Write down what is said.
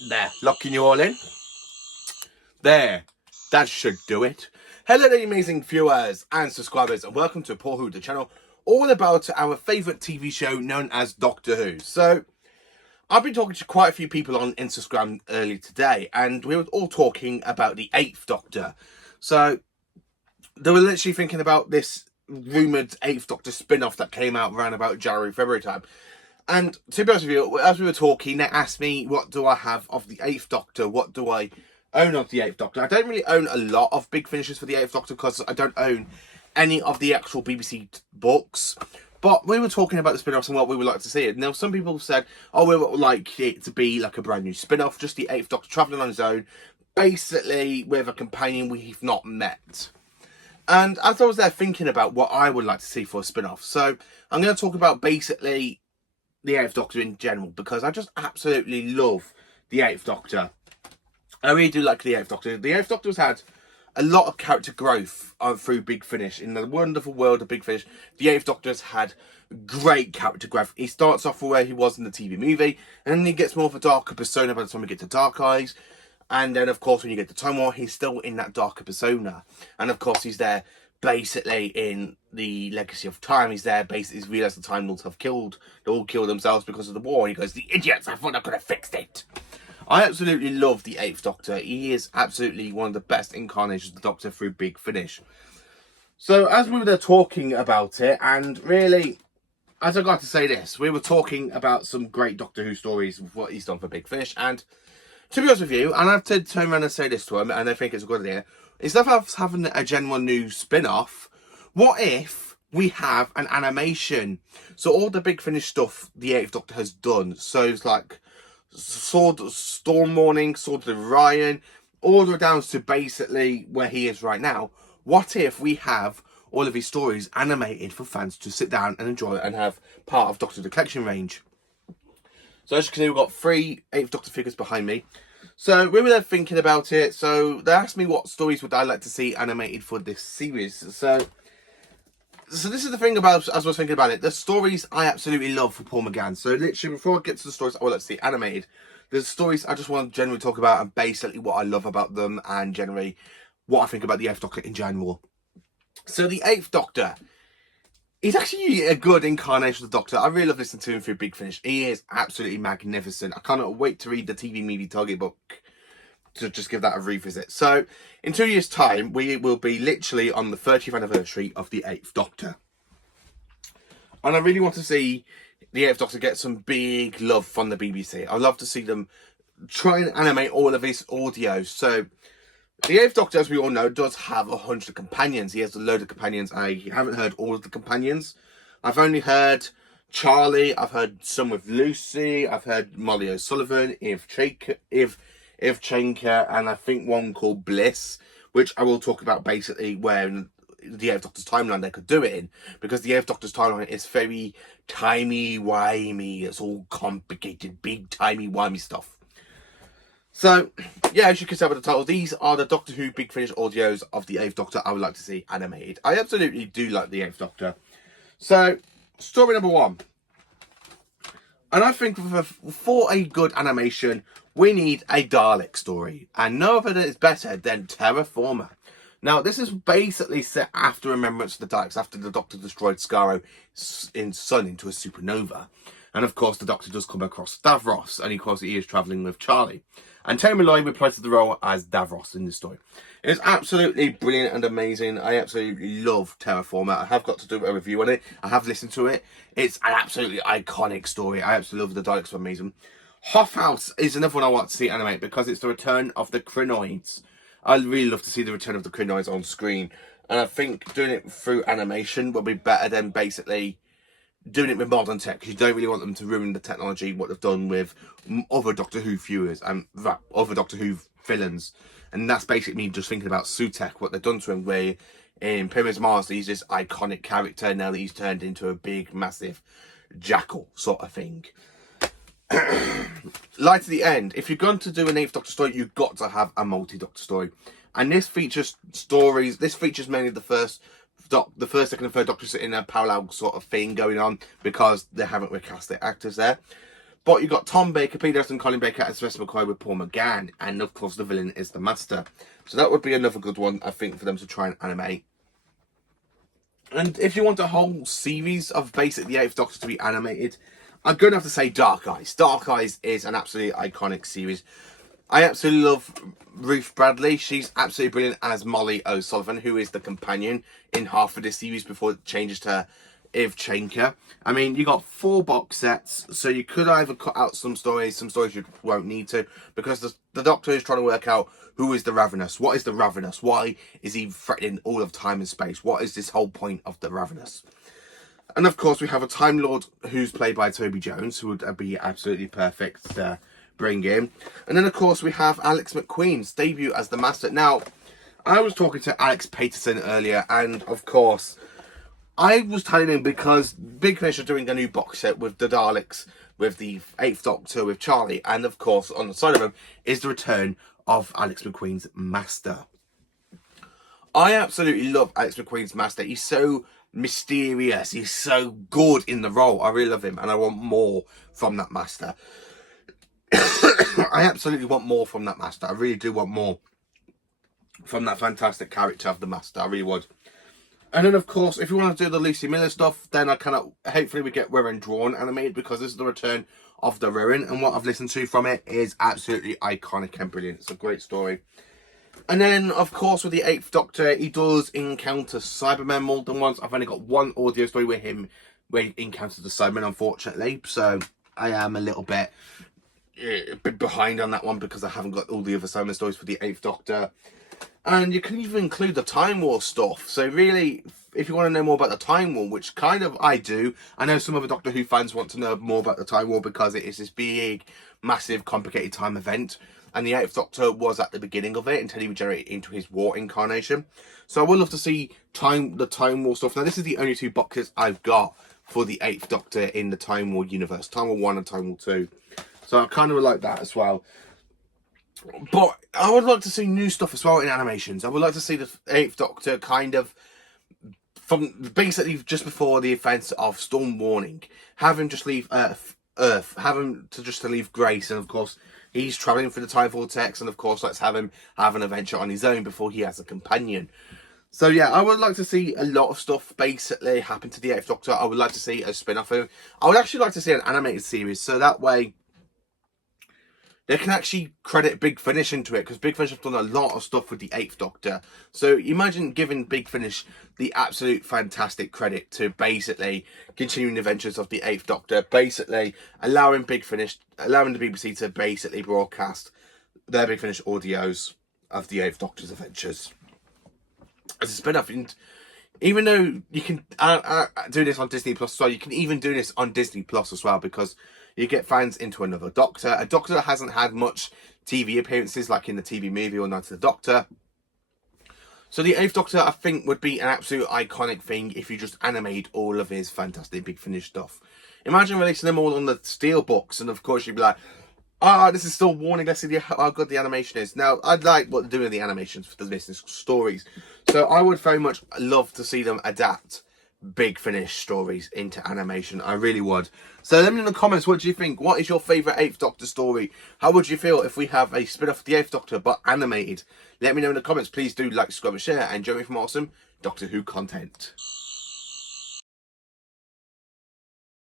There, locking you all in. There, that should do it. Hello there, amazing viewers and subscribers, and welcome to Paul Who, the channel all about our favourite TV show known as Doctor Who. So, I've been talking to quite a few people on Instagram earlier today, and we were all talking about the 8th Doctor. So, they were literally thinking about this rumoured 8th Doctor spin-off that came out around about January, February time. And to be honest with you, as we were talking, they asked me, what do I have of the 8th Doctor? What do I own of the 8th Doctor? I don't really own a lot of big finishes for the 8th Doctor because I don't own any of the actual BBC books. But we were talking about the spin-offs and what we would like to see it. Now, some people said, oh, we would like it to be like a brand new spin-off, just the 8th Doctor travelling on his own, basically with a companion we've not met. And as I was there thinking about what I would like to see for a spin-off, so I'm going to talk about basically the 8th Doctor in general, because I just absolutely love the 8th Doctor. I really do like the 8th Doctor. The 8th Doctor has had a lot of character growth through Big Finish. In the wonderful world of Big Finish, the 8th Doctor has had great character growth. He starts off where he was in the TV movie, and then he gets more of a darker persona by the time we get to Dark Eyes. And then, of course, when you get to Time War, he's still in that darker persona. And, of course, he's there basically in the Legacy of Time. He's there basically, he's realised the Time Lords have killed, they all killed themselves because of the war. And he goes, the idiots, I thought I could have fixed it. I absolutely love the 8th Doctor. He is absolutely one of the best incarnations of the Doctor through Big Finish. So, as we were there talking about it, and really, as I got to say this, we were talking about some great Doctor Who stories of what he's done for Big Finish, and to be honest with you, and I have to turn around and say this to him, and I think it's a good idea, instead of having a genuine new spin-off, what if we have an animation? So all the Big Finish stuff the 8th Doctor has done, so it's like Storm Morning, Sword of Orion, all the way down to basically where he is right now. What if we have all of his stories animated for fans to sit down and enjoy and have part of Doctor the Collection range? So as you can see, we've got 3 8th Doctor figures behind me. So we were there thinking about it. So they asked me what stories would I like to see animated for this series. So this is the thing about, as I was thinking about it, the stories I absolutely love for Paul McGann. So literally, before I get to the stories I would like to see animated, the stories I just want to generally talk about and basically what I love about them and generally what I think about the 8th Doctor in general. So the 8th Doctor, he's actually a good incarnation of the Doctor. I really love listening to him through Big Finish. He is absolutely magnificent. I cannot wait to read the TV movie Target book to just give that a revisit. So, in 2 years' time, we will be literally on the 30th anniversary of the 8th Doctor. And I really want to see the 8th Doctor get some big love from the BBC. I'd love to see them try and animate all of his audio. So, the 8th Doctor, as we all know, does have 100 companions. He has a load of companions. I haven't heard all of the companions. I've only heard Charlie. I've heard some with Lucy. I've heard Molly O'Sullivan, Eve Chenka, and I think one called Bliss, which I will talk about basically where in the 8th Doctor's timeline they could do it in. Because the 8th Doctor's timeline is very timey-wimey. It's all complicated, big timey-wimey stuff. So, yeah, as you can tell by the title, these are the Doctor Who Big Finish audios of the 8th Doctor I would like to see animated. I absolutely do like the 8th Doctor. So, story number 1. And I think for a good animation, we need a Dalek story. And no other is better than Terraformer. Now, this is basically set after Remembrance of the Daleks, after the Doctor destroyed Skaro's sun into a supernova. And of course, the Doctor does come across Davros, and of course he is travelling with Charlie. And Tony Molloy replaces the role as Davros in this story. It's absolutely brilliant and amazing. I absolutely love Terraformer. I have got to do a review on it. I have listened to it. It's an absolutely iconic story. I absolutely love the Daleks, are amazing. Hoff House is another one I want to see animate because it's the return of the Krynoids. I really love to see the return of the Krynoids on screen. And I think doing it through animation will be better than basically doing it with modern tech, because you don't really want them to ruin the technology, what they've done with other Doctor Who viewers and other Doctor Who villains. And that's basically me just thinking about Sutekh, what they've done to him, where in Pyramids of Mars, he's this iconic character, now that he's turned into a big, massive jackal sort of thing. Light at the end, if you're going to do an 8th Doctor story, you've got to have a multi-Doctor story. And this features stories, this features mainly the first, second and third Doctors in a parallel sort of thing going on, because they haven't recast the actors there. But you got Tom Baker, Peter Davison, Colin Baker, and Sylvester McCoy with Paul McGann. And of course, the villain is the Master. So that would be another good one, I think, for them to try and animate. And if you want a whole series of basically the 8th Doctor to be animated, I'm going to have to say Dark Eyes. Dark Eyes is an absolutely iconic series. I absolutely love Ruth Bradley. She's absolutely brilliant as Molly O'Sullivan, who is the companion in half of this series before it changes to Iv Chenka. I mean, you got 4 box sets, so you could either cut out some stories you won't need to, because the Doctor is trying to work out who is the Ravenous. What is the Ravenous? Why is he threatening all of time and space? What is this whole point of the Ravenous? And of course, we have a Time Lord who's played by Toby Jones, who would be absolutely perfect to bring in. And then, of course, we have Alex McQueen's debut as the Master. Now, I was talking to Alex Paterson earlier, and of course, I was telling him because Big Finish are doing a new box set with the Daleks, with the 8th Doctor, with Charlie, and of course, on the side of him is the return of Alex McQueen's Master. I absolutely love Alex McQueen's Master. He's so mysterious. He's so good in the role. I really love him, and I want more from that Master. I absolutely want more from that Master. I really do want more from that fantastic character of the Master. I really would. And then, of course, if you want to do the Lucy Miller stuff, then I cannot. Hopefully, we get Rowan drawn animated, because this is the return of the Rowan, and what I've listened to from it is absolutely iconic and brilliant. It's a great story. And then, of course, with the 8th Doctor, he does encounter Cybermen more than once. I've only got one audio story with him where he encounters the Cybermen, unfortunately. So I am a little bit behind on that one, because I haven't got all the other Cybermen stories for the 8th Doctor. And you can even include the Time War stuff. So really, if you want to know more about the Time War, which kind of I do, I know some other Doctor Who fans want to know more about the Time War because it is this big, massive, complicated time event. And the 8th Doctor was at the beginning of it until he regenerated into his War incarnation. So I would love to see the Time War stuff. Now, this is the only 2 boxes I've got for the 8th Doctor in the Time War universe. Time War 1 and Time War 2. So I kind of like that as well. But I would like to see new stuff as well in animations. I would like to see the 8th Doctor kind of, from basically just before the events of Storm Warning, have him just leave Earth, have him to just to leave Grace, and of course he's travelling through the time vortex, and of course let's have him have an adventure on his own before he has a companion. So yeah, I would like to see a lot of stuff basically happen to the 8th Doctor. I would like to see a spin-off of him. I would actually like to see an animated series, so that way they can actually credit Big Finish into it, because Big Finish have done a lot of stuff with the 8th Doctor. So imagine giving Big Finish the absolute fantastic credit to basically continuing the adventures of the 8th Doctor, basically allowing the BBC to basically broadcast their Big Finish audios of the 8th Doctor's adventures as a spin-off. And even though you can do this on Disney Plus, so you can even do this on Disney Plus as well, because you get fans into another Doctor. A Doctor that hasn't had much TV appearances, like in the TV movie or Night of the Doctor. So the 8th Doctor, I think, would be an absolute iconic thing if you just animate all of his fantastic Big Finish stuff. Imagine releasing them all on the Steelbooks, and of course you'd be like, this is still Warning, let's see how good the animation is. Now, I'd like what they're doing with the animations for the business stories. So I would very much love to see them adapt Big Finish stories into animation. I really would. So let me know in the comments, what do you think? What is your favourite 8th Doctor story? How would you feel if we have a spin-off of the 8th Doctor but animated? Let me know in the comments. Please do like, subscribe and share, and join me for more awesome Doctor Who content.